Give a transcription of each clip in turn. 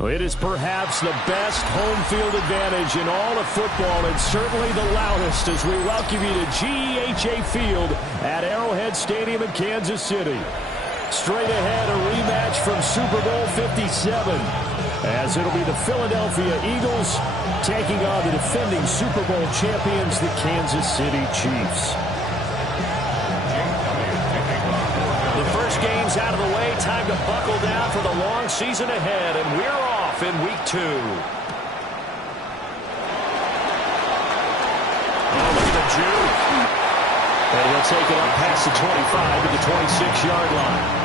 Well, it is perhaps the best home field advantage in all of football, and certainly the loudest as we welcome you to GEHA Field at Arrowhead Stadium in Kansas City. Straight ahead, a rematch from Super Bowl 57, as it'll be the Philadelphia Eagles taking on the defending Super Bowl champions, the Kansas City Chiefs. The first game's out of the way. Time to buckle down for the long season ahead, and we're off in week 2. Oh, look at the juke. And he'll take it up past the 25 to the 26-yard line.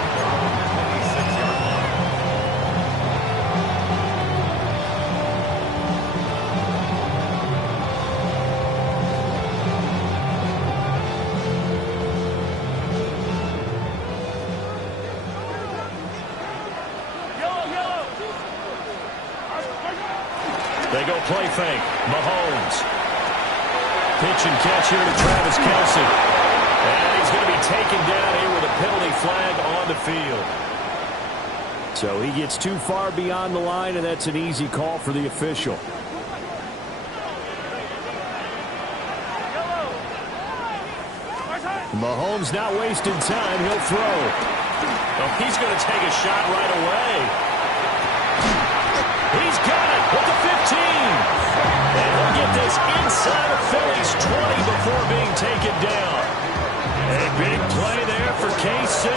They go play fake. Mahomes. Pitch and catch here to Travis Kelce. And he's going to be taken down here with a penalty flag on the field. So he gets too far beyond the line, and that's an easy call for the official. Mahomes not wasting time. He'll throw. Oh, he's going to take a shot right away. He's got it with the 15. And he'll get this inside of Philly's 20 before being taken down. A big play there for KC.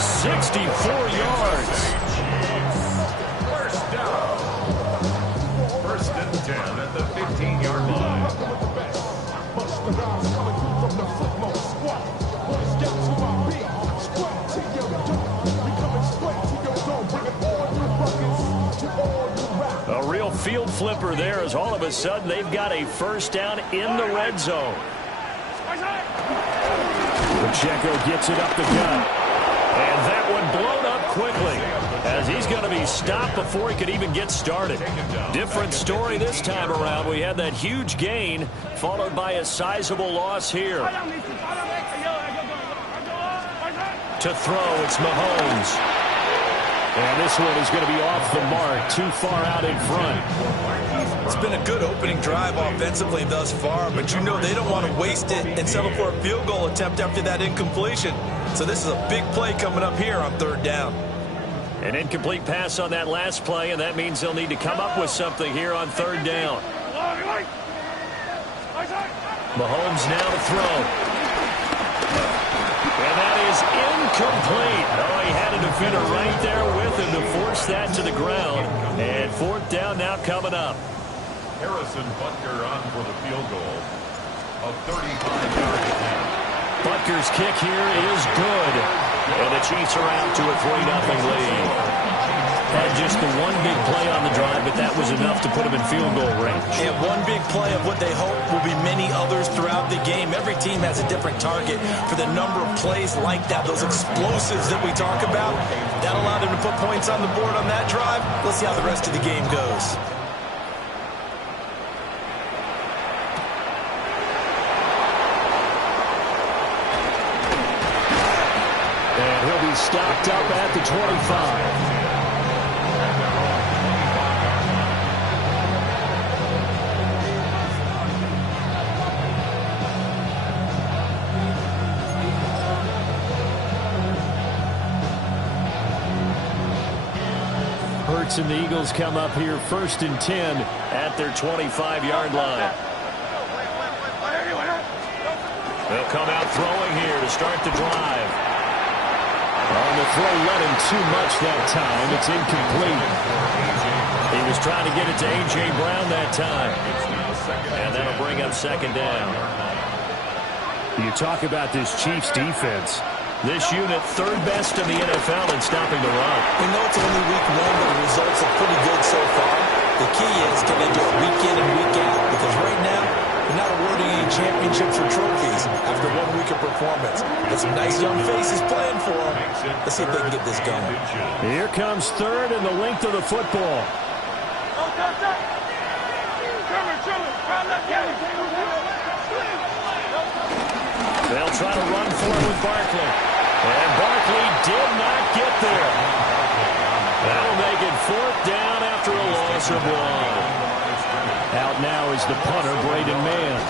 64 yards. First down. First and 10 at the 15-yard line. A real field flipper there, as all of a sudden they've got a first down in the red zone. Pacheco gets it up the gut. And that one blown up quickly, as he's going to be stopped before he could even get started. Different story this time around. We had that huge gain, followed by a sizable loss here. To throw, it's Mahomes. And this one is going to be off the mark, too far out in front. It's been a good opening drive offensively thus far, but you know they don't want to waste it and settle for a field goal attempt after that incompletion. So this is a big play coming up here on third down. An incomplete pass on that last play, and that means they'll need to come up with something here on third down. Mahomes now to throw. And that is incomplete. Oh, he had a defender right there with him to force that to the ground. And fourth down now coming up. Harrison Butker on for the field goal. A 35-yard attempt. Butker's kick here is good. And the Chiefs are out to a 3-0 lead. Had just the one big play on the drive, but that was enough to put them in field goal range. And one big play of what they hope will be many others throughout the game. Every team has a different target for the number of plays like that, those explosives that we talk about. That allowed them to put points on the board on that drive. Let's see how the rest of the game goes. And he'll be stopped up at the 25. Hurts and the Eagles come up here first and 10 at their 25-yard line. They'll come out throwing here to start the drive. On the throw, let him too much that time. It's incomplete. He was trying to get it to A.J. Brown that time. And that'll bring up second down. You talk about this Chiefs defense. This unit, third best in the NFL in stopping the run. We know it's only week 1, but the results are pretty good so far. The key is, can they do it week in and week out? Because right now, we're not awarding any championships or trophies after 1 week of performance. Got some nice young faces playing for them. Let's see if they can get this going. Here comes third and the length of the football. They'll try to run for it with Barkley. And Barkley did not get there. That'll make it fourth down defensive line. Out now is the punter, Braden Mann.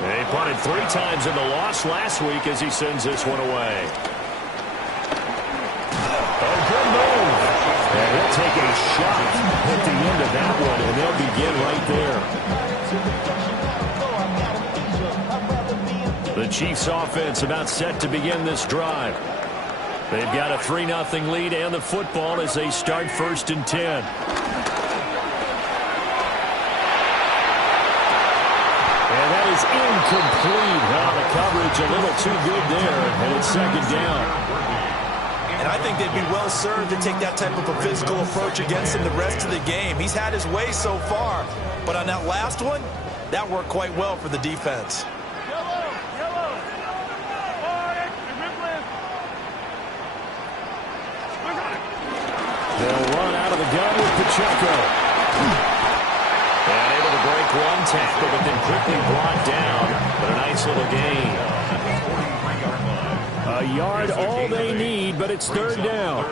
He punted 3 times in the loss last week as he sends this one away. Oh, good move. And he'll take a shot at the end of that one, and they'll begin right there. The Chiefs offense about set to begin this drive. They've got a 3-0 lead and the football as they start 1st and 10. And that is incomplete. Well, the coverage a little too good there, and it's 2nd down. And I think they'd be well served to take that type of a physical approach against him the rest of the game. He's had his way so far, but on that last one, that worked quite well for the defense. They'll run out of the gun with Pacheco. And able to break one tackle, but then quickly brought down. But a nice little gain. A yard all they need, but it's 3rd down.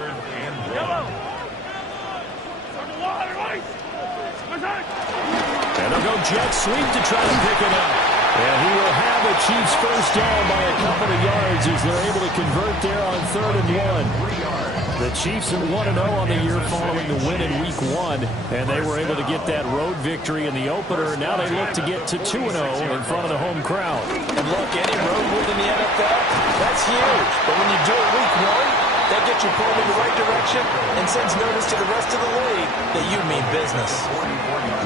And they'll go jet sweep to try to pick it up. And he will have the Chiefs 1st down by a couple of yards as they're able to convert there on 3rd and 1. The Chiefs are 1-0 on the year following the win in Week 1, and they were able to get that road victory in the opener. Now they look to get to 2-0 in front of the home crowd. And look, any road win in the NFL, that's huge. But when you do it Week 1, that gets you pulled in the right direction and sends notice to the rest of the league that you mean business.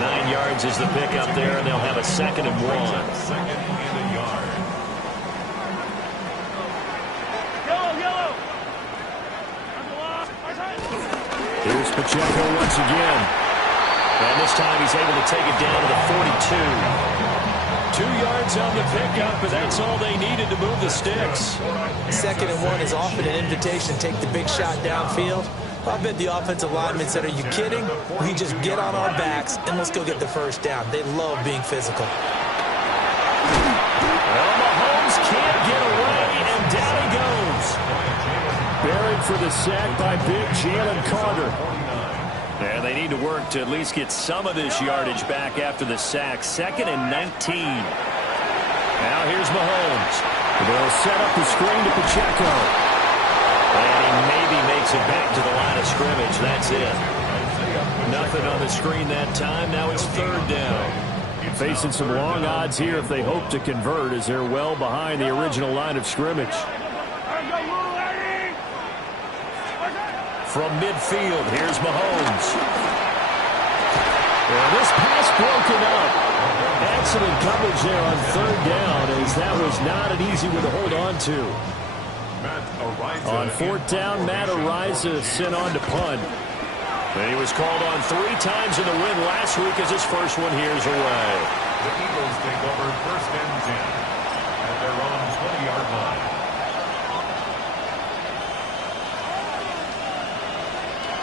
9 yards is the pickup there, and they'll have a 2nd and 1. Here's Pacheco once again. And this time he's able to take it down to the 42. 2 yards on the pickup, but that's all they needed to move the sticks. 2nd and 1 is often an invitation to take the big shot downfield. I bet the offensive linemen said, are you kidding? We just get on our backs and let's go get the 1st down. They love being physical. Well, Mahomes can't get away, and down he goes. Buried for the sack by big Jalen Carter. And they need to work to at least get some of this yardage back after the sack. 2nd and 19. Now here's Mahomes. They'll set up the screen to Pacheco. And he maybe makes it back to the line of scrimmage. That's it. Nothing on the screen that time. Now it's 3rd down. Facing some long odds here if they hope to convert as they're well behind the original line of scrimmage. From midfield, here's Mahomes. And this pass broken up. Excellent coverage there on 3rd down as that was not an easy one to hold on to. On 4th down, Matt Araiza sent on to punt. And he was called on 3 times in the win last week as his first one here's away. The Eagles take over 1st and 10 at their own 20-yard line.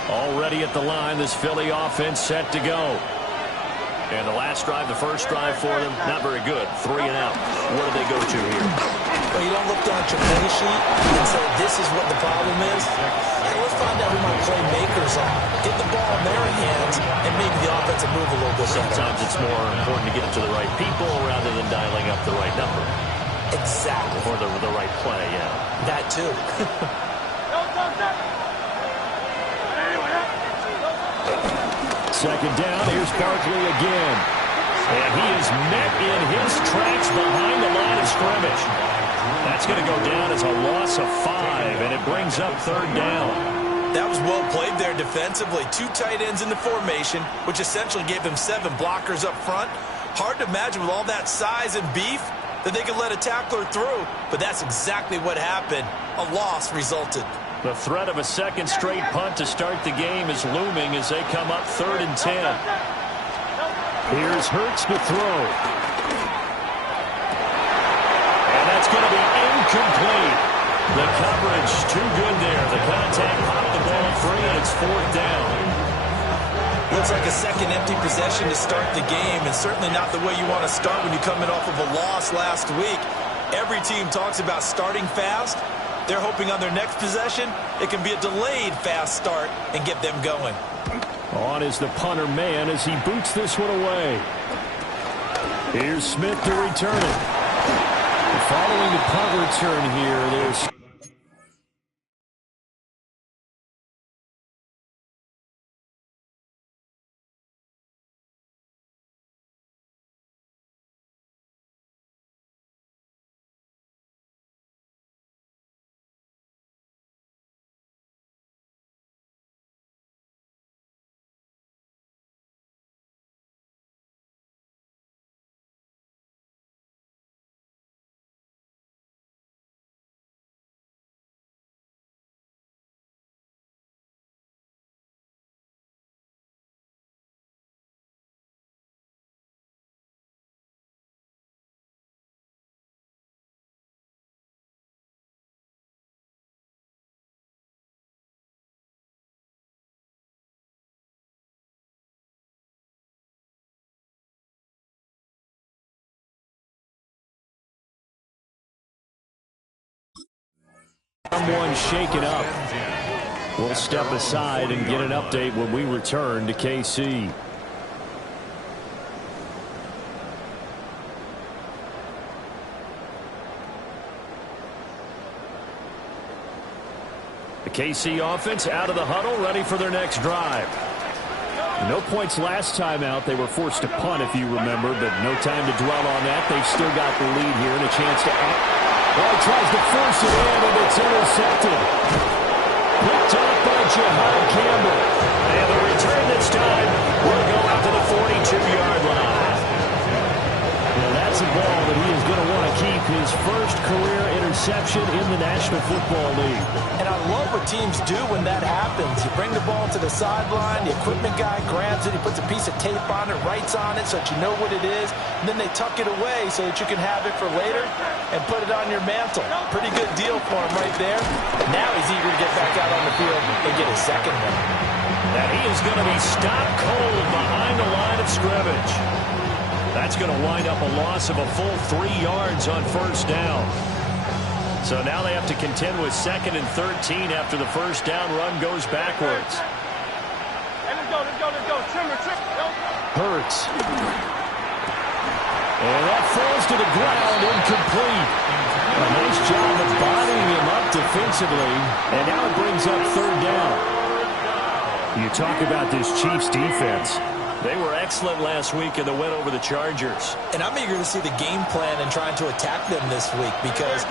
Already at the line, this Philly offense set to go. And the last drive, the first drive for them, not very good. 3 and out. What do they go to here? Well, you don't look down at your play sheet and say, this is what the problem is. Hey, let's find out who my playmakers are. Get the ball in their hands and maybe the offensive move a little bit. Sometimes it's more important to get it to the right people rather than dialing up the right number. Exactly. Or the right play, yeah. That too. Second down, here's Barkley again. And he is met in his tracks behind the line of scrimmage. That's going to go down as a loss of 5, and it brings up 3rd down. That was well played there defensively. 2 tight ends in the formation, which essentially gave them 7 blockers up front. Hard to imagine with all that size and beef that they could let a tackler through, but that's exactly what happened. A loss resulted. The threat of a 2nd straight punt to start the game is looming as they come up 3rd and 10. Here's Hurts to throw. And that's going to be incomplete. The coverage too good there. The contact popped the ball free, and it's 4th down. Looks like a second empty possession to start the game, and certainly not the way you want to start when you're coming off of a loss last week. Every team talks about starting fast. They're hoping on their next possession, it can be a delayed fast start and get them going. On is the punter man as he boots this one away. Here's Smith to return it. Following the punt return here, there's someone shaken up. We'll step aside and get an update when we return to KC. The KC offense out of the huddle, ready for their next drive. No points last time out. They were forced to punt, if you remember, but no time to dwell on that. They've still got the lead here and a chance to well, he tries to force it in, and it's intercepted. Picked up by Jahad Campbell. And the return this time will go out to the 42-yard line. Well, that's a ball that he is going to want to keep, his first career interception in the National Football League. And I love what teams do when that happens. You bring the ball to the sideline, the equipment guy grabs it, he puts a piece of tape on it, writes on it so that you know what it is, and then they tuck it away so that you can have it for later and put it on your mantle. Pretty good deal for him right there. Now he's eager to get back out on the field and get his second one. And he is going to be stopped cold behind the line of scrimmage. That's going to wind up a loss of a full 3 yards on first down. So now they have to contend with 2nd and 13 after the first down run goes backwards. Hey, let's go. Trimmer. Hurts. And that falls to the ground, incomplete. A nice job of bodying him up defensively. And now it brings up 3rd down. You talk about this Chiefs defense. They were excellent last week in the win over the Chargers. And I'm eager to see the game plan and trying to attack them this week, because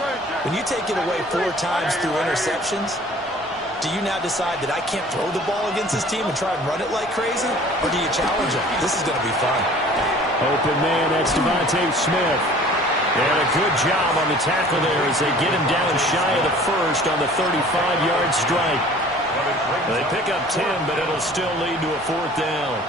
when you take it away 4 times through interceptions, do you now decide that I can't throw the ball against this team and try and run it like crazy? Or do you challenge them? This is going to be fun. Open man, that's Devontae Smith. And a good job on the tackle there as they get him down shy of the first on the 35-yard strike. They pick up 10, but it'll still lead to a 4th down.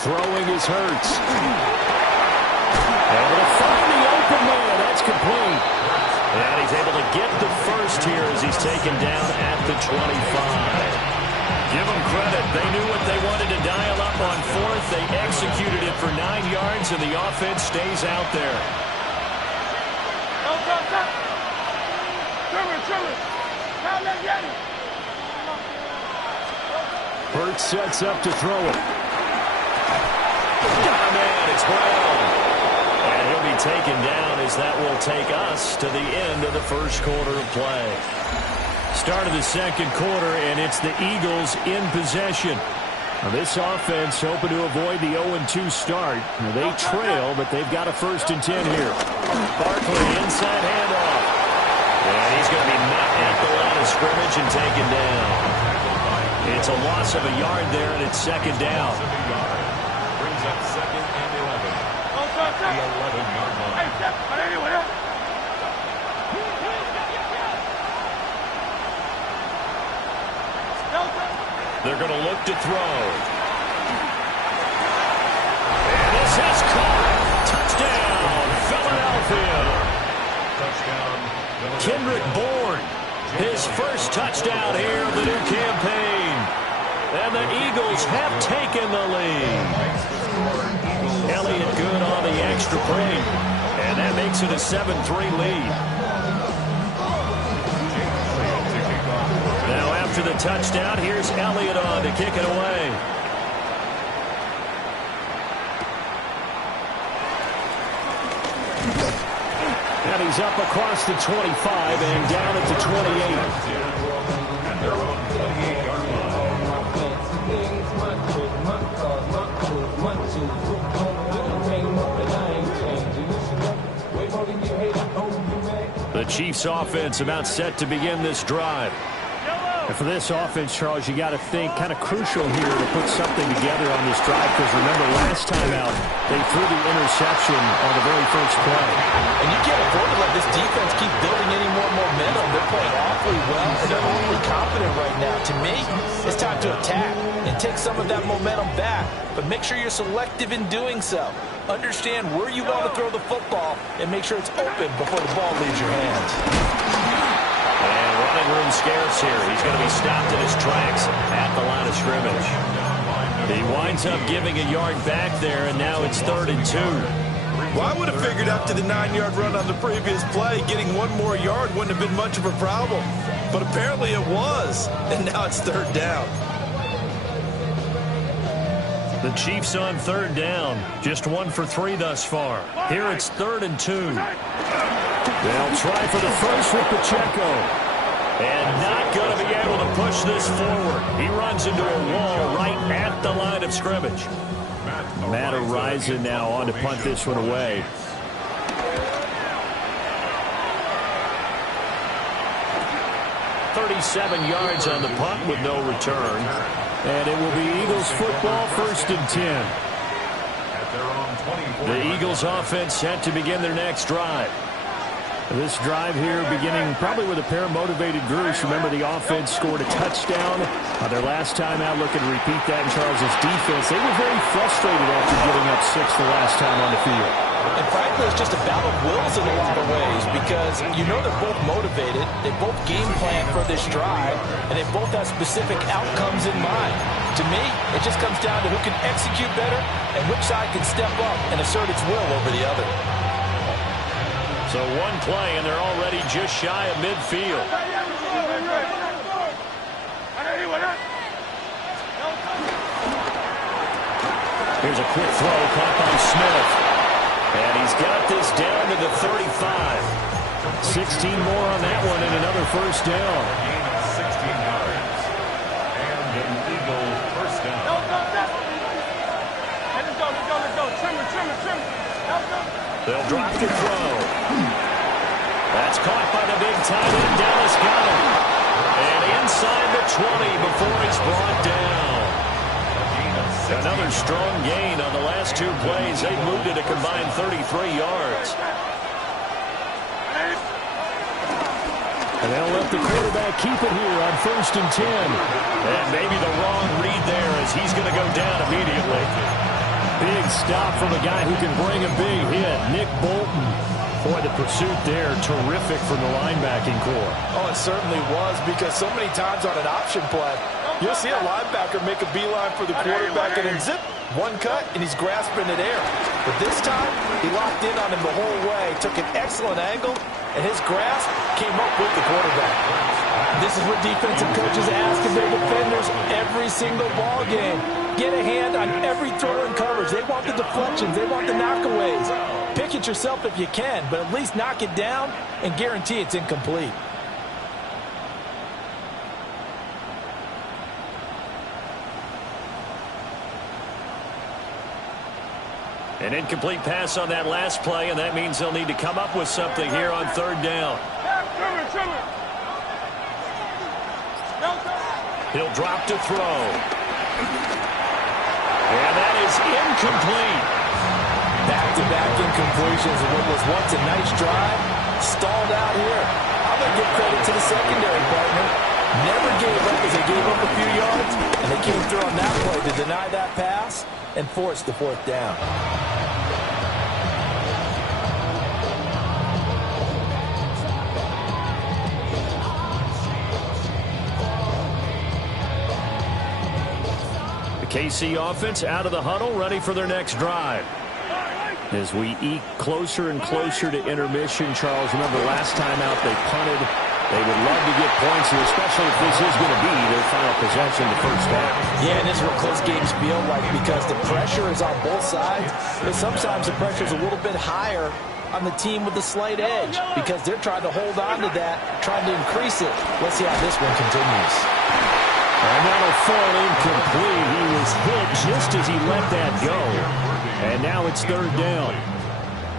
Throwing is Hurts. Able to find the open man. That's complete. And he's able to get the first here as he's taken down at the 25. Give them credit. They knew what they wanted to dial up on 4th. They executed it for 9 yards, and the offense stays out there. Hurts sets up to throw it. Got a man, it's Brown. And he'll be taken down as that will take us to the end of the first quarter of play. Start of the second quarter, and it's the Eagles in possession. Now this offense hoping to avoid the 0-2 start. Now they trail, but they've got a 1st and 10 here. Barkley inside handoff. And he's going to be met at the line of scrimmage and taken down. It's a loss of a yard there, and it's second down. Brings up second and 11. The 11-yard line. They're going to look to throw. And this is caught. Touchdown, Philadelphia. Touchdown. Kendrick Bourne, his first touchdown here of the new campaign. And the Eagles have taken the lead. Elliott good on the extra point. And that makes it a 7-3 lead. Now after the touchdown, here's Elliott on to kick it away. And he's up across the 25 and down at the 28. And they're on 28-yard line. The Chiefs offense about set to begin this drive. And for this offense, Charles, you got to think kind of crucial here to put something together on this drive, because remember last time out they threw the interception on the very first play. And you can't afford to let this defense keep building any more momentum. They're playing awfully well, and they're awfully confident right now. To me, it's time to attack and take some of that momentum back, but make sure you're selective in doing so. Understand where you want to throw the football and make sure it's open before the ball leaves your hands. And running room scarce here. He's going to be stopped in his tracks at the line of scrimmage. He winds up giving a yard back there, and now it's 3rd and 2. Well, I would have figured after the 9-yard run on the previous play, getting one more yard wouldn't have been much of a problem. But apparently it was, and now it's 3rd down. The Chiefs on 3rd down. Just 1 for 3 thus far. Here it's 3rd and 2. They'll try for the first with Pacheco. And not going to be able to push this forward. He runs into a wall right at the line of scrimmage. Matt Araiza now on to punt this one away. "37 yards on the punt with no return. And it will be Eagles football, 1st and 10. The Eagles offense set to begin their next drive. This drive here beginning probably with a pair of motivated groups. Remember, the offense scored a touchdown their last time out. Looking to repeat that in Charles's defense. They were very frustrated after giving up 6 the last time on the field. And frankly, it's just a battle of wills in a lot of ways, because you know they're both motivated, they both game plan for this drive, and they both have specific outcomes in mind. To me, it just comes down to who can execute better and which side can step up and assert its will over the other. So one play, and they're already just shy of midfield. Here's a quick throw caught by Smith. And he's got this down to the 35. 16 more on that one and another first down. Gain of 16 yards. And an Eagle first down. Let's go. Trimmer. They'll drop the throw. That's caught by the big tight end, Dallas Goedert. And inside the 20 before he's brought down. Another strong gain on the last 2 plays. They've moved it a combined 33 yards. And they'll let the quarterback keep it here on 1st and 10. And maybe the wrong read there, as he's going to go down immediately. Big stop from a guy who can bring a big hit, Nick Bolton. Boy, the pursuit there, terrific from the linebacking core. Oh, it certainly was, because so many times on an option play, you'll see a linebacker make a beeline for the quarterback and then zip, one cut, and he's grasping it air. But this time, he locked in on him the whole way, took an excellent angle, and his grasp came up with the quarterback. This is what defensive coaches ask of their defenders every single ball game. Get a hand on every throw and coverage. They want the deflections. They want the knockaways. Pick it yourself if you can, but at least knock it down and guarantee it's incomplete. An incomplete pass on that last play, and that means they'll need to come up with something here on 3rd down. He'll drop to throw. And that is incomplete. Back-to-back incompletions of what was once a nice drive. Stalled out here. I'm going to give credit to the secondary partner. Never gave up as they gave up a few yards, and they came through on that play to deny that pass and force the fourth down. KC offense out of the huddle, ready for their next drive. As we eke closer and closer to intermission, Charles, remember last time out they punted. They would love to get points here, especially if this is going to be their final possession the first half. Yeah, and this is what close games feel like because the pressure is on both sides, but sometimes the pressure is a little bit higher on the team with the slight edge because they're trying to hold on to that, trying to increase it. Let's see how this one continues. And that'll fall incomplete. He was hit just as he let that go. And now it's third down.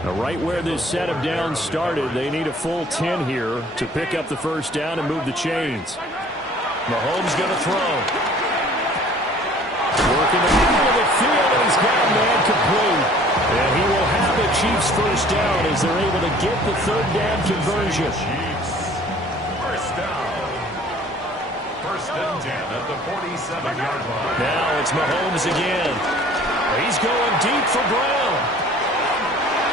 Now, right where this set of downs started, they need a full 10 here to pick up the first down and move the chains. Mahomes going to throw. Working the middle of the field, and he's got a man complete. And he will have the Chiefs first down as they're able to get the third down conversion. First down. First and 10 at the 47-yard line. Now it's Mahomes again. He's going deep for Brown.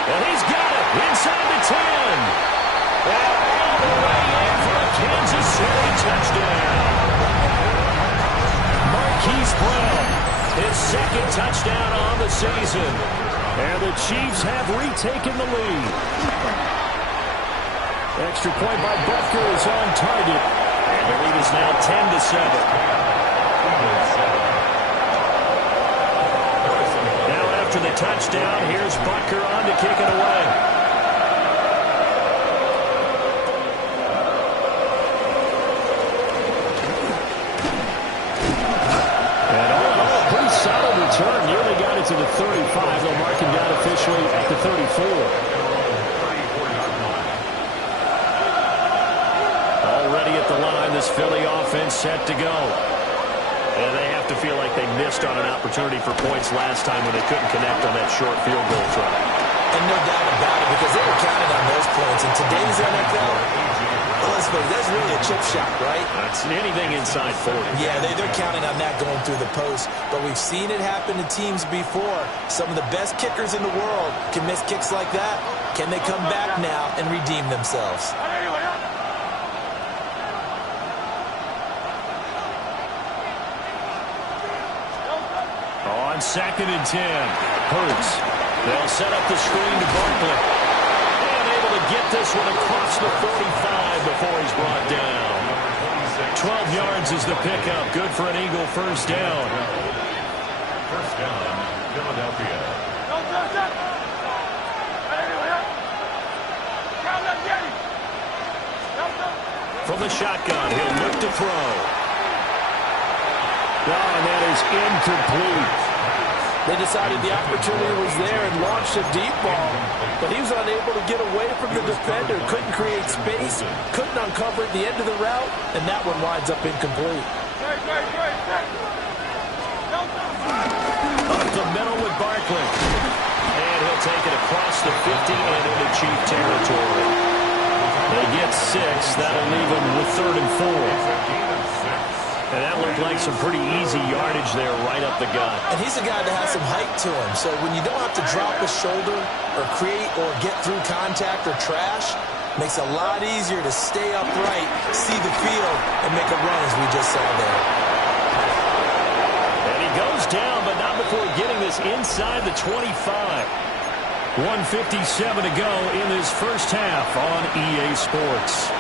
And he's got it inside the 10. And all the way in for a Kansas City touchdown. Marquise Brown, his second touchdown on the season. And the Chiefs have retaken the lead. Extra point by Butker is on target. And the lead is now 10-7. Now after the touchdown, here's Butker on to kick it away. And all in all, a pretty solid return. Nearly got it to the 35. They'll mark him down officially at the 34. Already at the line, this Philly offense set to go. And they have to feel like they missed on an opportunity for points last time when they couldn't connect on that short field goal try. And no doubt about it, because they were counting on those points. In today's NFL, let's face it, that's really a chip shot, right? That's anything inside 40. Yeah, they're counting on that going through the post. But we've seen it happen to teams before. Some of the best kickers in the world can miss kicks like that. Can they come back now and redeem themselves? On 2nd and 10, Hurts. They'll set up the screen to Barkley. And able to get this one across the 45 before he's brought down. 12 yards is the pickup. Good for an Eagle first down. First down, Philadelphia. From the shotgun, he'll look to throw. And that is incomplete. They decided the opportunity was there and launched a deep ball, but he was unable to get away from the defender, couldn't create space, couldn't uncover at the end of the route, and that one winds up incomplete. Up the middle with Barkley. And he'll take it across the 50 and into Chief territory. They get 6. That'll leave them with 3rd and 4. And that looked like some pretty easy yardage there right up the gut. And he's a guy that has some height to him. So when you don't have to drop a shoulder or create or get through contact or trash, makes it a lot easier to stay upright, see the field, and make a run as we just saw there. And he goes down, but not before getting this inside the 25. 1:57 to go in this first half on EA Sports.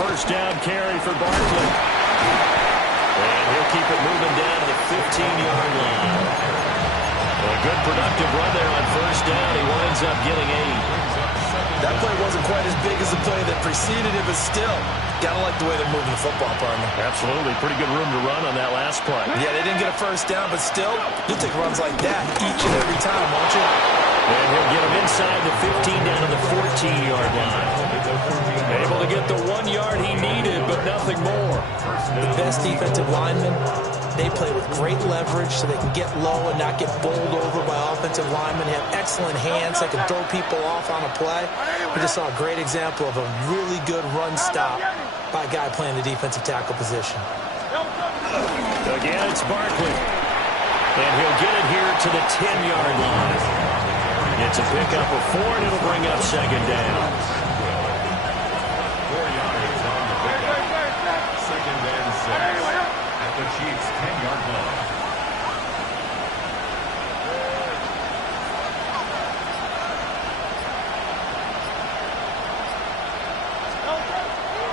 First down carry for Barkley. And he'll keep it moving down to the 15-yard line. A good productive run there on first down. He winds up getting 8. That play wasn't quite as big as the play that preceded it, but still, got to like the way they're moving the football, partner. Absolutely. Pretty good room to run on that last play. Yeah, they didn't get a first down, but still, you'll take runs like that each and every time, won't you? And he'll get him inside the 15 down to the 14-yard line. Able to get the 1 yard he needed, but nothing more. The best defensive linemen, they play with great leverage so they can get low and not get bowled over by offensive linemen. They have excellent hands. They can throw people off on a play. We just saw a great example of a really good run stop by a guy playing the defensive tackle position. Again, it's Barkley. And he'll get it here to the 10-yard line. It's a pickup of 4, and it'll bring up second down. 4 yards on the pickup. Second and 6 at the Chiefs' 10-yard line.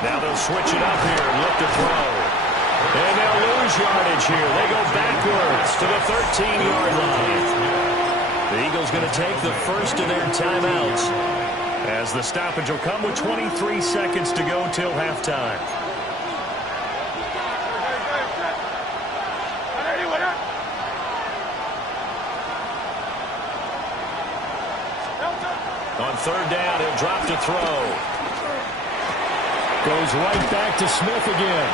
Now they'll switch it up here and look to throw. And they'll lose yardage here. They go backwards to the 13-yard line. The Eagles going to take the first of their timeouts, as the stoppage will come with 23 seconds to go till halftime. On third down, he'll drop to throw. Goes right back to Smith again.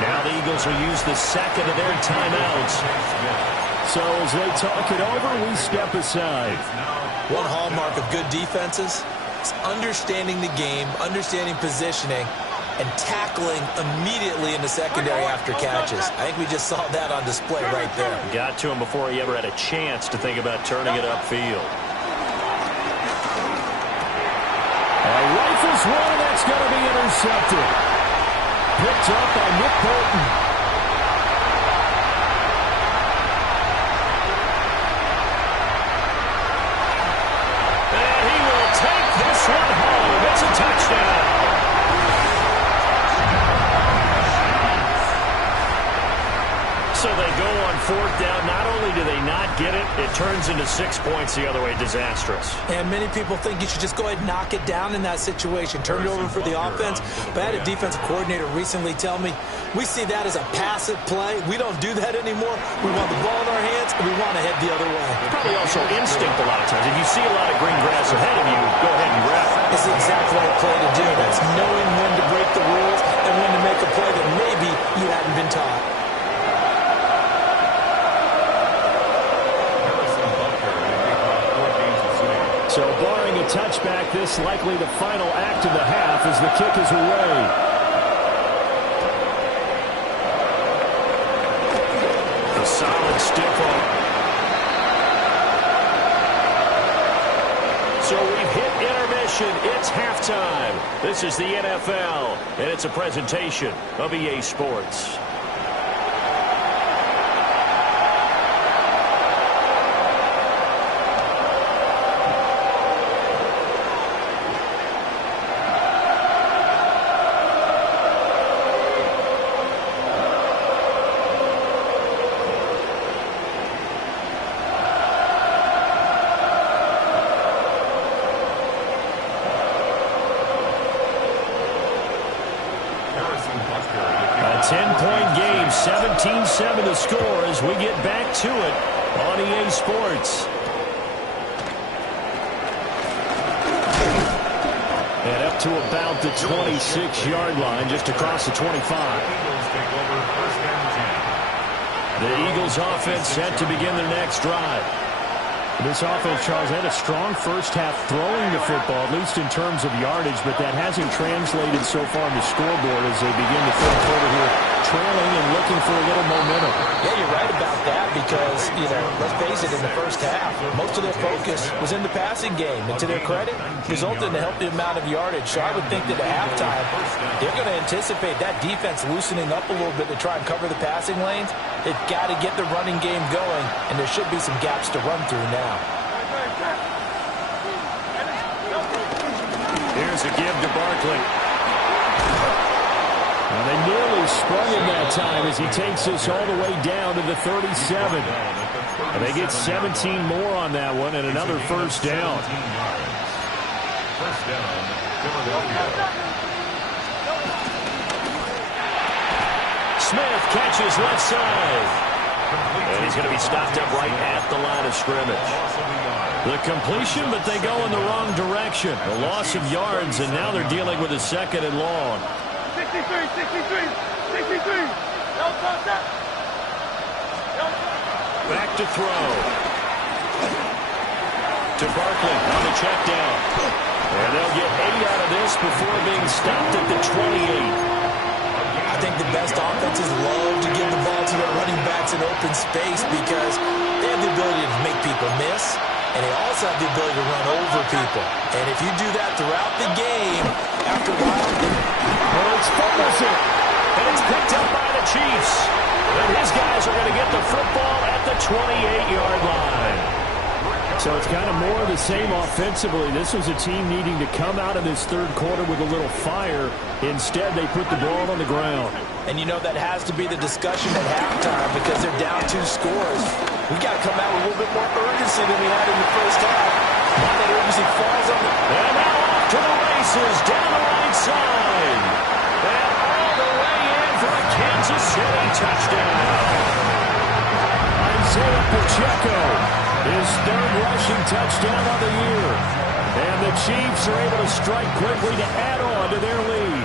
Now the Eagles will use the second of their timeouts. So as they talk it over, we step aside. One hallmark of good defenses is understanding the game, understanding positioning, and tackling immediately in the secondary after catches. I think we just saw that on display right there. Got to him before he ever had a chance to think about turning it upfield. Rifles one, and that's going to be intercepted. Picked up by Nick Bolton. And he will take this one home. It's a touchdown. So they go on fourth down. Not only do they not get it, it turns into 6 points the other way. Disastrous. And many people think you should just go ahead and knock it down in that situation. Turn it over for the offense. But I had a defensive coordinator recently tell me, we see that as a passive play. We don't do that anymore. We want the ball in our hands, and we want to head the other way. Probably also instinct a lot of times. If you see a lot of green grass ahead of you, go ahead and grab it. It's the exact right play to do. That's knowing when to break the rules and when to make a play that maybe you hadn't been taught. So barring a touchback, this likely the final act of the half as the kick is away. A solid stiff arm. So we've hit intermission. It's halftime. This is the NFL, and it's a presentation of EA Sports. A 10-point game, 17-7 the score as we get back to it on EA Sports. And up to about the 26-yard line, just across the 25. The Eagles offense set to begin their next drive. This offense, Charles, had a strong first half throwing the football, at least in terms of yardage, but that hasn't translated so far on the scoreboard as they begin the third quarter here, trailing and looking for a little momentum. Yeah, you're right about that because, let's face it, in the first half, most of their focus was in the passing game. And to their credit, resulted in a healthy amount of yardage. So I would think that at halftime, they're going to anticipate that defense loosening up a little bit to try and cover the passing lanes. They've got to get the running game going, and there should be some gaps to run through now. Here's a give to Barkley. Well, they nearly sprung him that time as he takes us all the way down to the 37. And they get 17 more on that one and another first down. First down, Philadelphia. Smith catches left side. And he's going to be stopped up right at the line of scrimmage. Loss of the yard. The completion, but they go in the wrong direction. A loss of yards, and now they're dealing with a second and long. 63, 63, 63. Back to throw. To Barkley on the check down. And they'll get 8 out of this before being stopped at the 28. I think the best offenses love to give the ball to their running backs in open space because they have the ability to make people miss, and they also have the ability to run over people. And if you do that throughout the game, after a while, Hurts fumbles it, and it's picked up by the Chiefs. And his guys are going to get the football at the 28-yard line. So it's kind of more of the same offensively. This was a team needing to come out of this third quarter with a little fire. Instead, they put the ball on the ground. and you know that has to be the discussion at halftime because they're down 2 scores. We got to come out with a little bit more urgency than we had in the first half. Now that urgency falls on the... And now off to the races down the right side. And all the way in for a Kansas City touchdown. Isaiah Pacheco, his 3rd rushing touchdown of the year. And the Chiefs are able to strike quickly to add on to their lead.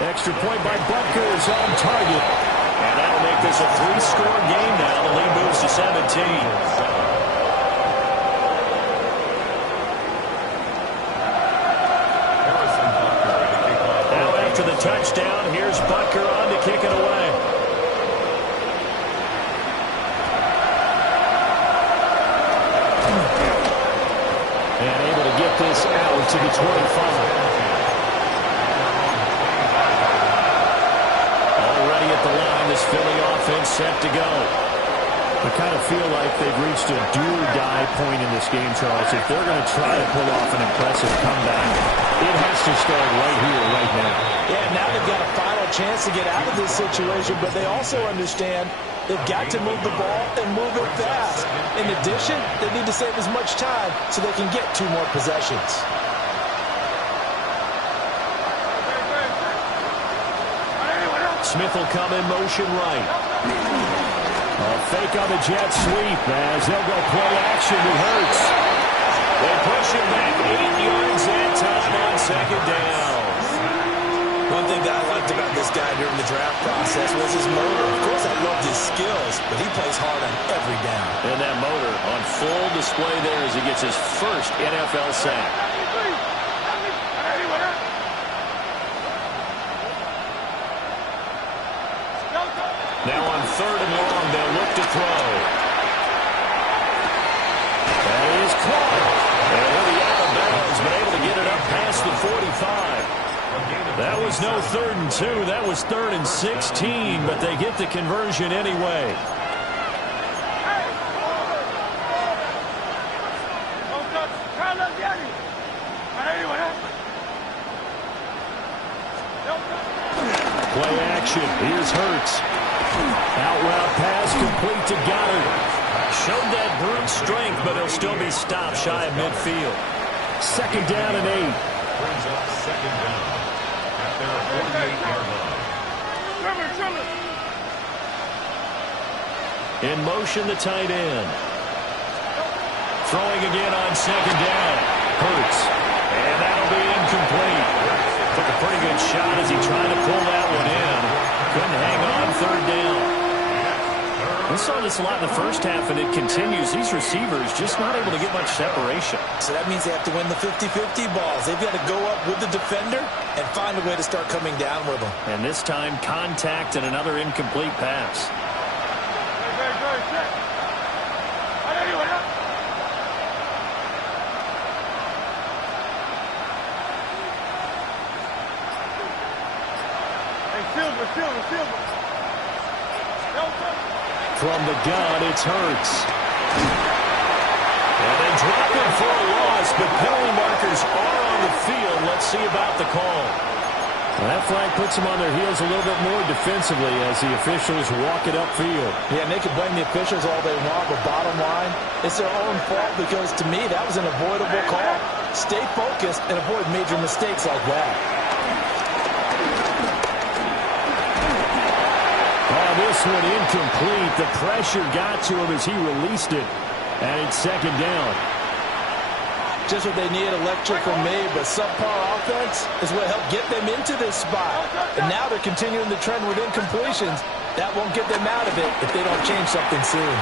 Extra point by Butker is on target. And that'll make this a 3-score game now. The lead moves to 17. To the touchdown. Here's Butker on to kick it away. And able to get this out to the 25. Already at the line, this Philly offense set to go. I kind of feel like they've reached a do-or-die point in this game, Charles. If they're going to try to pull off an impressive comeback, it has to start right here, right now. Yeah, now they've got a final chance to get out of this situation, but they also understand they've got to move the ball and move it fast. In addition, they need to save as much time so they can get 2 more possessions. Smith will come in motion right. A fake on the jet sweep as they'll go play action to Hurts. They push him back 8 yards that time on 2nd down. One thing that I liked about this guy during the draft process was his motor. Of course, I loved his skills, but he plays hard on every down. And that motor on full display there as he gets his first NFL sack. Now on 3rd and long, they'll look to throw. That is caught. And he'll be out of bounds, but able to get it up past the 45. That was no 3rd and 2. That was 3rd and 16, but they get the conversion anyway. Play action. Here's Hurts. Out route pass complete to Goddard. Showed that brute strength, but he'll still be stopped shy of midfield. 2nd down and 8. Brings up 2nd down at their 48-yard line. In motion, the tight end. Throwing again on 2nd down. Hurts. And that'll be incomplete. Took a pretty good shot as he tried to pull that one in. Couldn't hang on 3rd down. We saw this a lot in the first half, and it continues. These receivers just not able to get much separation. So that means they have to win the 50-50 balls. They've got to go up with the defender and find a way to start coming down with them. And this time, contact and another incomplete pass. From the gun, it's Hurts. And they drop it for a loss, but penalty markers are on the field. Let's see about the call. Well, that flag puts them on their heels a little bit more defensively as the officials walk it upfield. Yeah, and they can blame the officials all they want, but bottom line, it's their own fault because, to me, that was an avoidable call. Stay focused and avoid major mistakes like that. This one incomplete. The pressure got to him as he released it. And it's second down. Just what they need, electric from me, but subpar offense is what helped get them into this spot. And now they're continuing the trend with incompletions. That won't get them out of it if they don't change something soon.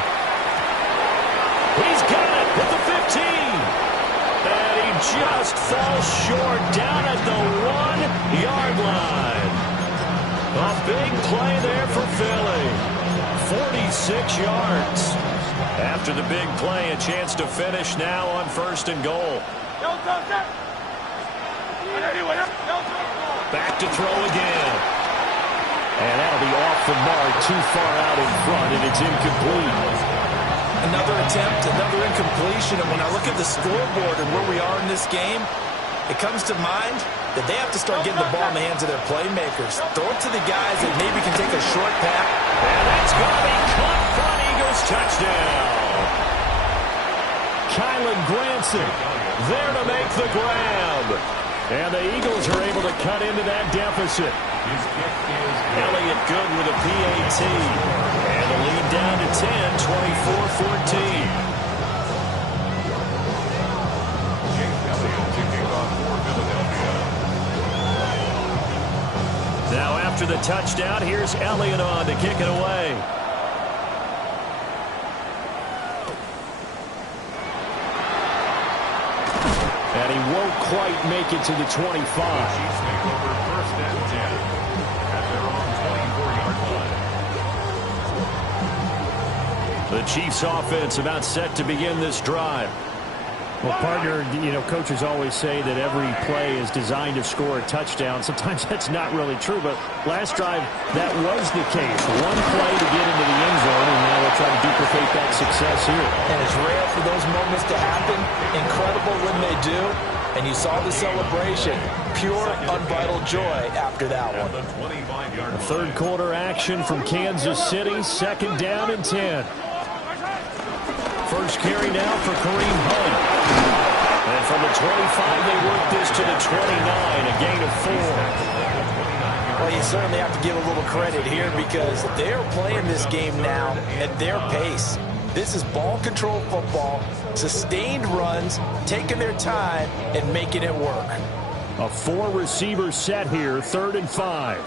He's got it at the 15. And he just falls short down at the 1-yard line. A big play there for Philly. 46 yards. After the big play, a chance to finish now on 1st and goal. Back to throw again. And that'll be off the mark, too far out in front, and it's incomplete. Another attempt, another incompletion, and when I look at the scoreboard and where we are in this game, it comes to mind that they have to start getting the ball in the hands of their playmakers. Throw it to the guys that maybe can take a short pass. And that's going to be caught front. Eagles touchdown. Kylen Granson there to make the grab. And the Eagles are able to cut into that deficit. Elliott good with a PAT. And the lead down to 10, 24-14. Now after the touchdown, here's Elliott on to kick it away. And he won't quite make it to the 25. Chiefs make over 1st and 10 at their own 24-yard line. The Chiefs offense about set to begin this drive. Well, partner, you know, coaches always say that every play is designed to score a touchdown. Sometimes that's not really true, but last drive, that was the case. One play to get into the end zone, and now they'll try to duplicate that success here. And it's rare for those moments to happen. Incredible when they do. And you saw the celebration. Pure, unbridled joy after that one. The third quarter action from Kansas City. 2nd down and 10. First carry now for Kareem Hunt. And from the 25, they work this to the 29, a gain of 4. Well, you certainly have to give a little credit here because they are playing this game now at their pace. This is ball control football, sustained runs, taking their time and making it work. A 4-receiver set here, 3rd and 5.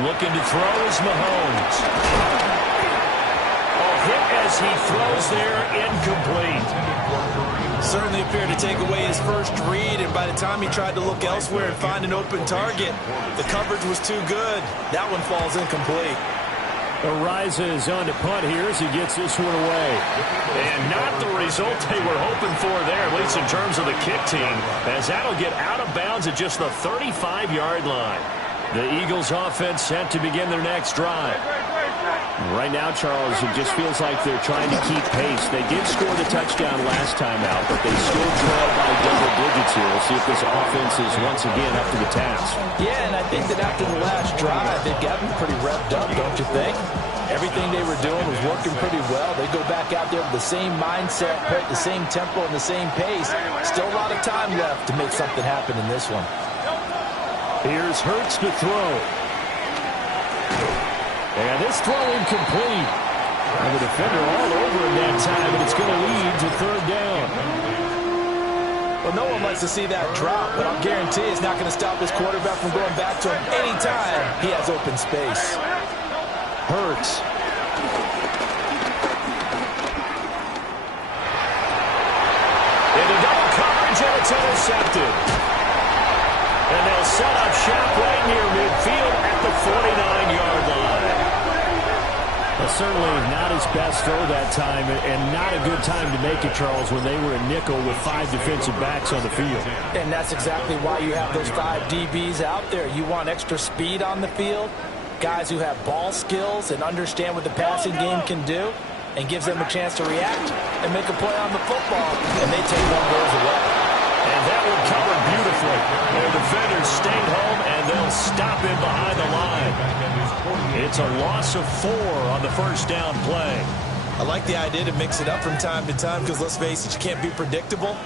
Looking to throw is Mahomes. Hit as he throws there, incomplete. Certainly appeared to take away his first read, and by the time he tried to look elsewhere and find an open target, the coverage was too good. That one falls incomplete. Ariza is on to punt here as he gets this one away. And not the result they were hoping for there, at least in terms of the kick team, as that'll get out of bounds at just the 35-yard line. The Eagles offense set to begin their next drive. Right now, Charles, it just feels like they're trying to keep pace. They did score the touchdown last time out, but they still trail by double digits here. We'll see if this offense is once again up to the task. Yeah, and I think that after the last drive, they've gotten pretty revved up, don't you think? Everything they were doing was working pretty well. They go back out there with the same mindset, the same tempo, and the same pace. Still a lot of time left to make something happen in this one. Here's Hurts to throw. And this throw incomplete. And the defender all over him that time, and it's going to lead to 3rd down. Well, no one likes to see that drop, but I'll guarantee it's not going to stop this quarterback from going back to him anytime he has open space. Hurts. Into double coverage, and it's intercepted. And they'll set up shop right near midfield at the 49-yard line. Well, certainly not his best throw that time, and not a good time to make it, Charles, when they were a nickel with 5 defensive backs on the field. And that's exactly why you have those 5 DBs out there. You want extra speed on the field, guys who have ball skills and understand what the passing game can do, and gives them a chance to react and make a play on the football, and they take one of those away. And that one covered beautifully. Their defenders stayed home, and they'll stop him behind the line. It's a loss of 4 on the first down play. I like the idea to mix it up from time to time because, let's face it, you can't be predictable.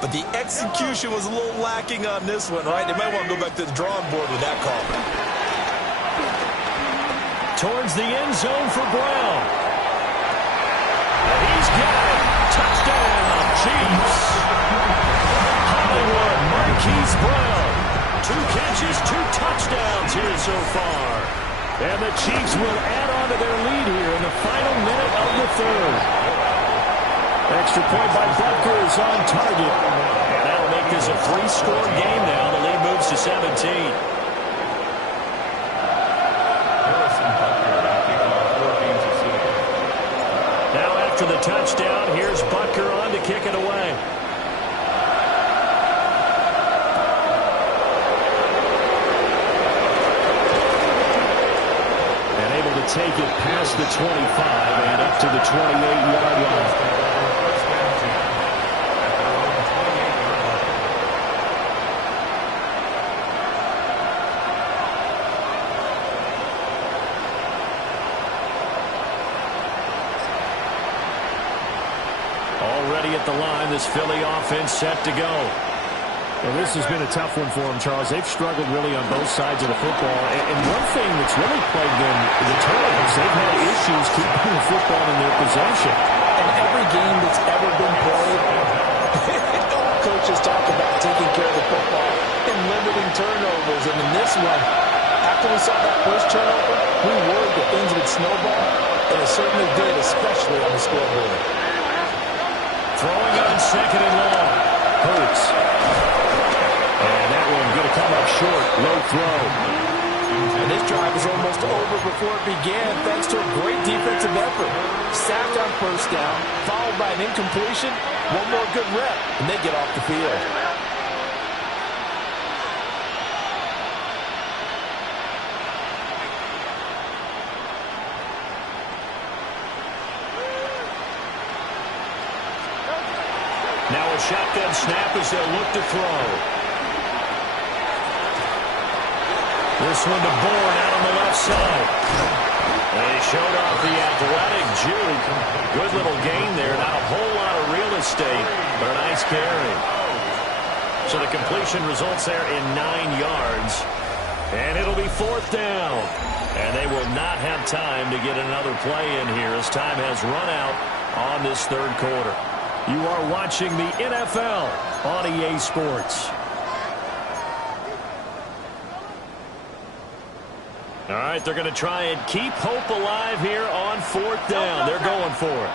But the execution was a little lacking on this one, right? They might want to go back to the drawing board with that call. towards the end zone for Brown. And he's got it. Touchdown, Chiefs. Hollywood Marquise Brown. 2 catches, 2 touchdowns here so far. And the Chiefs will add on to their lead here in the final minute of the third. Extra point by Butker is on target. And that'll make this a 3-score game now. The lead moves to 17. Now after the touchdown, here's Butker on to kick it away. Take it past the 25 and up to the 28-yard line. Already at the line, this Philly offense set to go. Well, this has been a tough one for them, Charles. They've struggled really on both sides of the football. And one thing that's really plagued them, the turnovers. They've had issues keeping the football in their possession. And every game that's ever been played, all coaches talk about taking care of the football and limiting turnovers. And in this one, after we saw that first turnover, we worried that things would snowball. And it certainly did, especially on the scoreboard. Throwing on second and long. Hurts. And that one going to come up short. Low throw. And this drive was almost over before it began thanks to a great defensive effort. Sacked on first down, followed by an incompletion. One more good rep, and they get off the field. Now a shotgun snap as they'll look to throw. This one to Bourne out on the left side. And he showed off the athletic juke. Good little gain there. Not a whole lot of real estate, but a nice carry. So the completion results there in 9 yards. And it'll be 4th down. And they will not have time to get another play in here as time has run out on this third quarter. You are watching the NFL on EA Sports. All right, they're going to try and keep hope alive here on 4th down. They're going for it.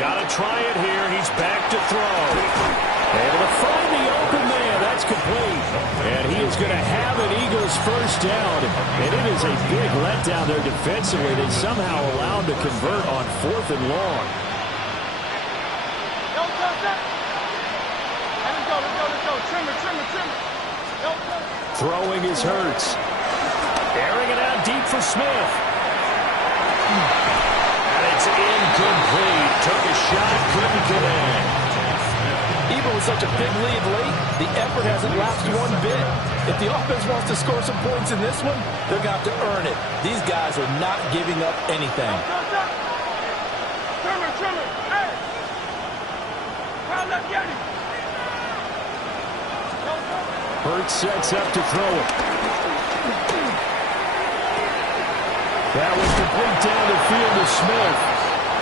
Got to try it here. He's back to throw. Able to find the open man. That's complete. And he is going to have an Eagles first down. And it is a big letdown there defensively. They somehow allowed to convert on 4th and long. Throwing is Hurts. Airing it out deep for Smith. And it's incomplete. Took a shot, couldn't connect. Even with such a big lead late, the effort hasn't lasted one bit. If the offense wants to score some points in this one, they're going to have to earn it. These guys are not giving up anything. Hurts sets up to throw it. That was complete down the field to Smith.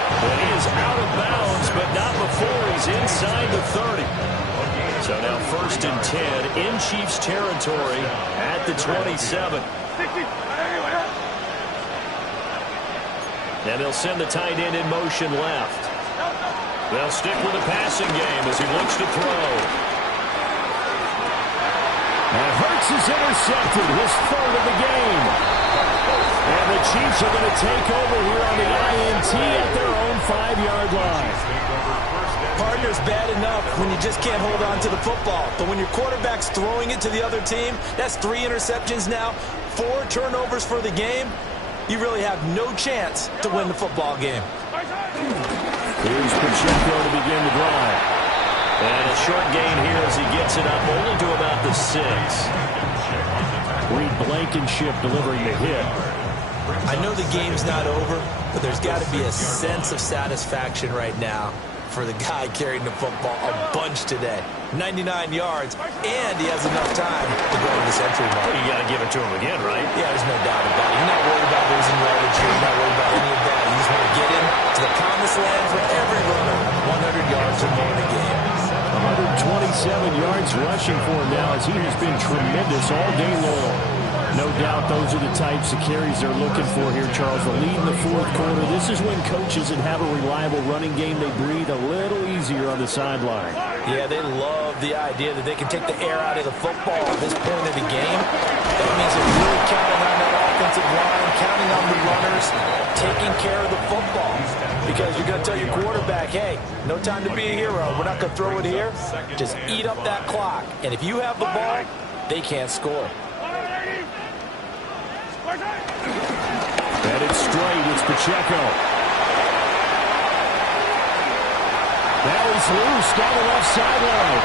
And he is out of bounds, but not before he's inside the 30. So now 1st and 10 in Chiefs territory at the 27. And they'll send the tight end in motion left. They'll stick with the passing game as he looks to throw. And Hurts is intercepted, his 3rd of the game. And the Chiefs are going to take over here on the INT at their own 5-yard line. Partner's bad enough when you just can't hold on to the football. But when your quarterback's throwing it to the other team, that's 3 interceptions now, 4 turnovers for the game. You really have no chance to win the football game. Here's Pacheco to begin the drive. And a short gain here as he gets it up only to about the 6. Reed Blankenship delivering the hit. I know the game's not over, but there's got to be a sense of satisfaction right now for the guy carrying the football a bunch today. 99 yards, and he has enough time to go to the century mark. You got to give it to him again, right? Yeah, there's no doubt about it. You're not worried about losing yardage here. You're not worried about any of that. You just want to get in to the promised land for every runner. 100 yards or more in a game. 127 yards rushing for him now as he has been tremendous all day long. No doubt those are the types of carries they're looking for here, Charles. The lead in the fourth quarter. This is when coaches that have a reliable running game, they breathe a little easier on the sideline. Yeah, they love the idea that they can take the air out of the football at this point of the game. That means they're really counting on that offensive line, counting on the runners, taking care of the football. Because you're going to tell your quarterback, hey, no time to be a hero. We're not going to throw it here. Just eat up that clock. And if you have the ball, they can't score. And it's straight. It's Pacheco. Now he's loose down the left sideline.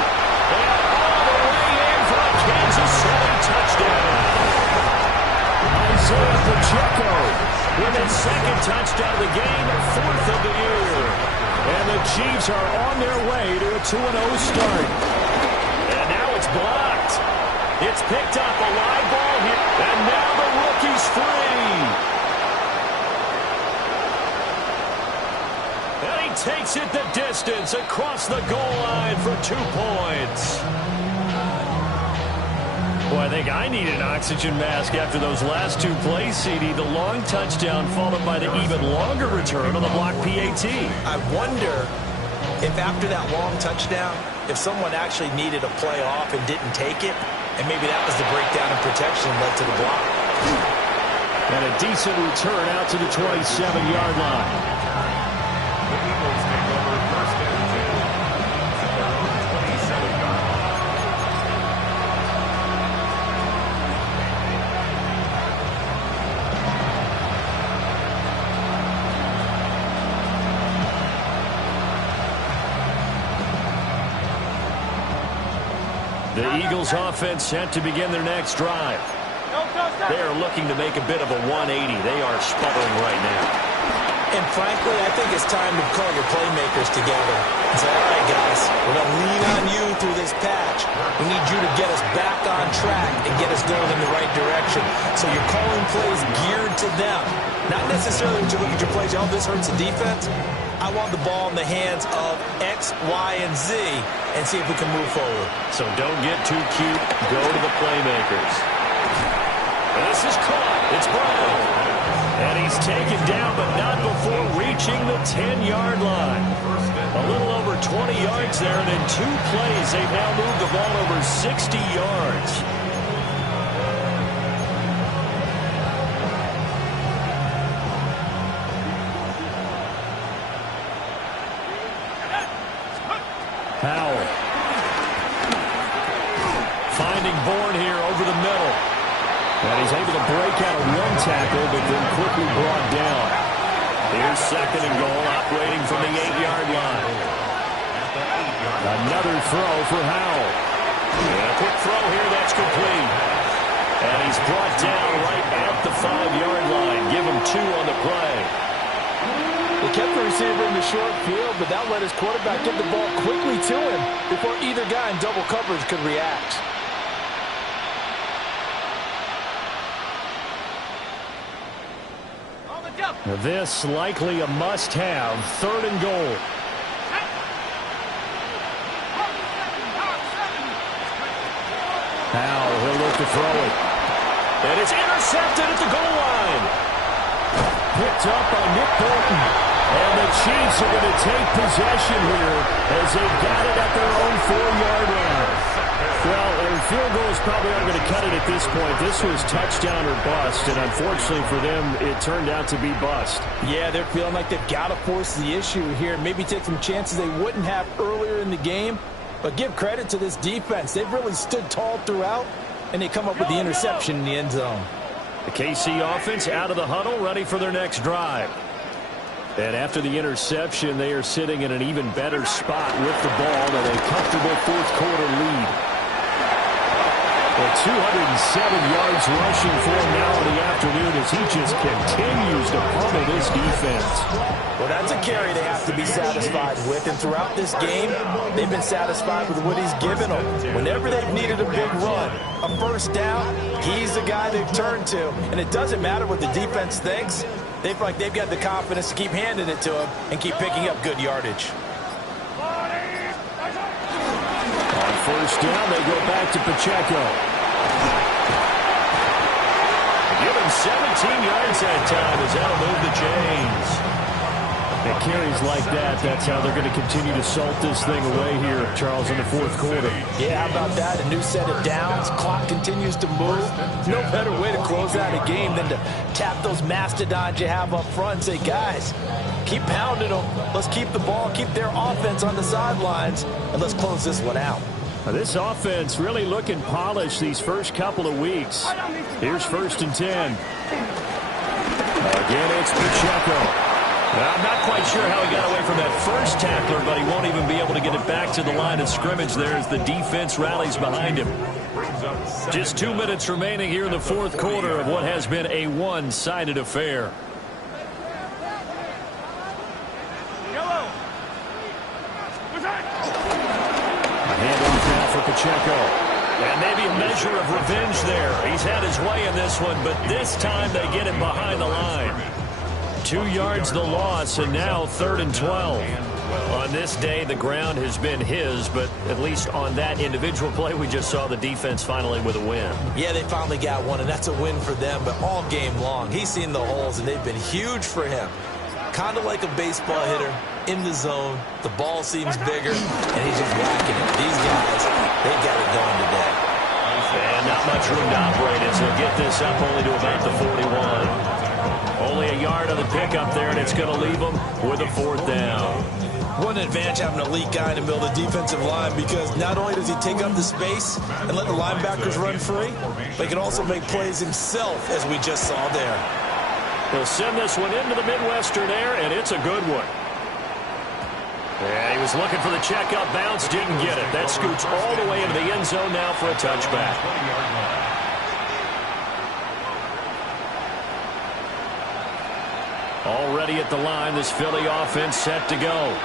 And all the way in for a Kansas City touchdown. Isaiah Pacheco with his second touchdown of the game, fourth of the year. And the Chiefs are on their way to a 2-0 start. And now it's blocked. It's picked up, a live ball here. And now the rookie's free. And he takes it the distance across the goal line for 2 points. Boy, I think I need an oxygen mask after those last 2 plays, CD. The long touchdown followed by the even longer return on the block PAT. I wonder if after that long touchdown, if someone actually needed a play off and didn't take it, and maybe that was the breakdown in protection led to the block. And a decent return out to the 27-yard line. The Eagles take over first and 10. 27 yards. The Eagles offense set to begin their next drive. They are looking to make a bit of a 180. They are sputtering right now. And frankly, I think it's time to call your playmakers together and say, all right, guys, we're going to lean on you through this patch. We need you to get us back on track and get us going in the right direction. So you're calling plays geared to them. Not necessarily to look at your plays, oh, this hurts the defense. I want the ball in the hands of X, Y, and Z and see if we can move forward. So don't get too cute. Go to the playmakers. This is caught. It's Brown. And he's taken down, but not before reaching the 10-yard line. A little over 20 yards there, and in 2 plays, they've now moved the ball over 60 yards. Howell. Finding Bourne here over the middle. And he's able to break out of 1 tackle, but then quickly brought down. Here's second and goal, operating from the 8-yard line. Another throw for Howell. And a quick throw here, that's complete. And he's brought down right at the 5-yard line. Give him 2 on the play. They kept the receiver in the short field, but that let his quarterback get the ball quickly to him before either guy in double coverage could react. This likely a must-have, 3rd and goal. Now he'll look to throw it. And it's intercepted at the goal line. Picked up by Nick Bolton. And the Chiefs are going to take possession here as they've got it at their own 4-yard line. Well, their field goals probably aren't going to cut it at this point. This was touchdown or bust, and unfortunately for them, it turned out to be bust. Yeah, they're feeling like they've got to force the issue here. Maybe take some chances they wouldn't have earlier in the game. But give credit to this defense. They've really stood tall throughout, and they come up with the interception in the end zone. The KC offense out of the huddle, ready for their next drive. And after the interception, they are sitting in an even better spot with the ball and a comfortable 4th quarter lead. Well, 207 yards rushing for him now in the afternoon as he just continues to pummel this defense. Well, that's a carry they have to be satisfied with. And throughout this game, they've been satisfied with what he's given them. Whenever they've needed a big run, a first down, he's the guy they've turned to. And it doesn't matter what the defense thinks. They feel like they've got the confidence to keep handing it to him and keep picking up good yardage. On first down, they go back to Pacheco. Give him 17 yards that time as that'll move the chains. And carries like that, that's how they're going to continue to salt this thing away here, Charles, in the fourth quarter. Yeah, how about that? A new set of downs. Clock continues to move. No better way to close out a game than to tap those mastodons you have up front and say, guys, keep pounding them. Let's keep the ball, keep their offense on the sidelines, and let's close this one out. Now, this offense really looking polished these first couple of weeks. Here's 1st and 10. Again, it's Pacheco. Well, I'm not quite sure how he got away from that first tackler, but he won't even be able to get it back to the line of scrimmage there as the defense rallies behind him. Just 2 minutes remaining here in the fourth quarter of what has been a one-sided affair. A handoff now for Pacheco. And maybe a measure of revenge there. He's had his way in this one, but this time they get him behind the line. 2 yards the loss, and now 3rd and 12. On this day, the ground has been his, but at least on that individual play, we just saw the defense finally with a win. Yeah, they finally got one, and that's a win for them, but all game long, he's seen the holes, and they've been huge for him. Kind of like a baseball hitter in the zone. The ball seems bigger, and he's just whacking it. These guys, they got it going today. And not much room to operate as he'll get this up only to about the 41. Only a yard on the pickup there, and it's going to leave them with a 4th down. What an advantage having an elite guy in the middle of the defensive line, because not only does he take up the space and let the linebackers run free, but he can also make plays himself, as we just saw there. He'll send this one into the Midwestern air, and it's a good one. Yeah, he was looking for the check-up bounce, didn't get it. That scoots all the way into the end zone now for a touchback. Already at the line, this Philly offense set to go.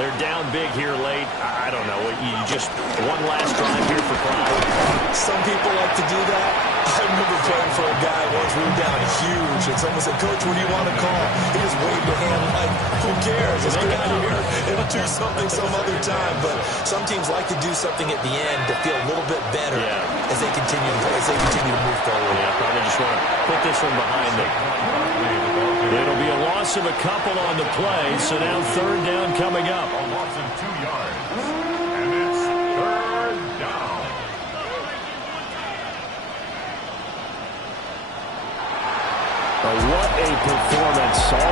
They're down big here late. I don't know. You just one last drive here for pride. Some people like to do that. I remember playing for a guy once. We were down huge, and someone said, "Coach, what do you want to call?" He just waved a hand like, "Who cares? Let's get out of here. It'll do something some other time." But some teams like to do something at the end to feel a little bit better as they continue to move forward. Yeah, probably just want to put this one behind them. It'll be a loss of a couple on the play, so now 3rd down coming up. A loss of 2 yards, and it's 3rd down. What a performance.